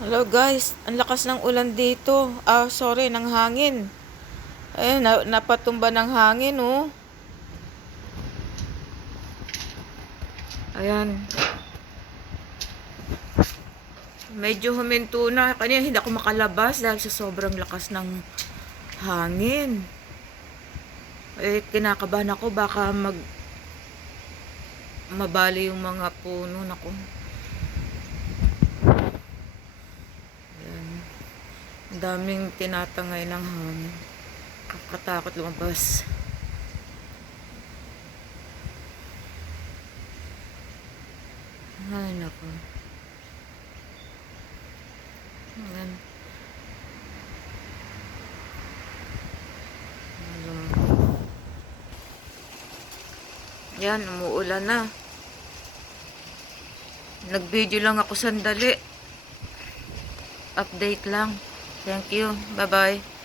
Hello guys, ang lakas ng ulan dito. Sorry, ng hangin. Ayun, napatumba ng hangin, oh. Ayan. Medyo huminto na. Kanina hindi ako makalabas dahil sa sobrang lakas ng hangin. Kinakabahan ako baka mabali yung mga puno. Naku. Ayan. Ang daming tinatangay ng hangin. Kakatakot lumabas. Ay, naku. Ayan. Yan, umuulan na. Nag-video lang ako sandali. Update lang. Thank you. Bye-bye.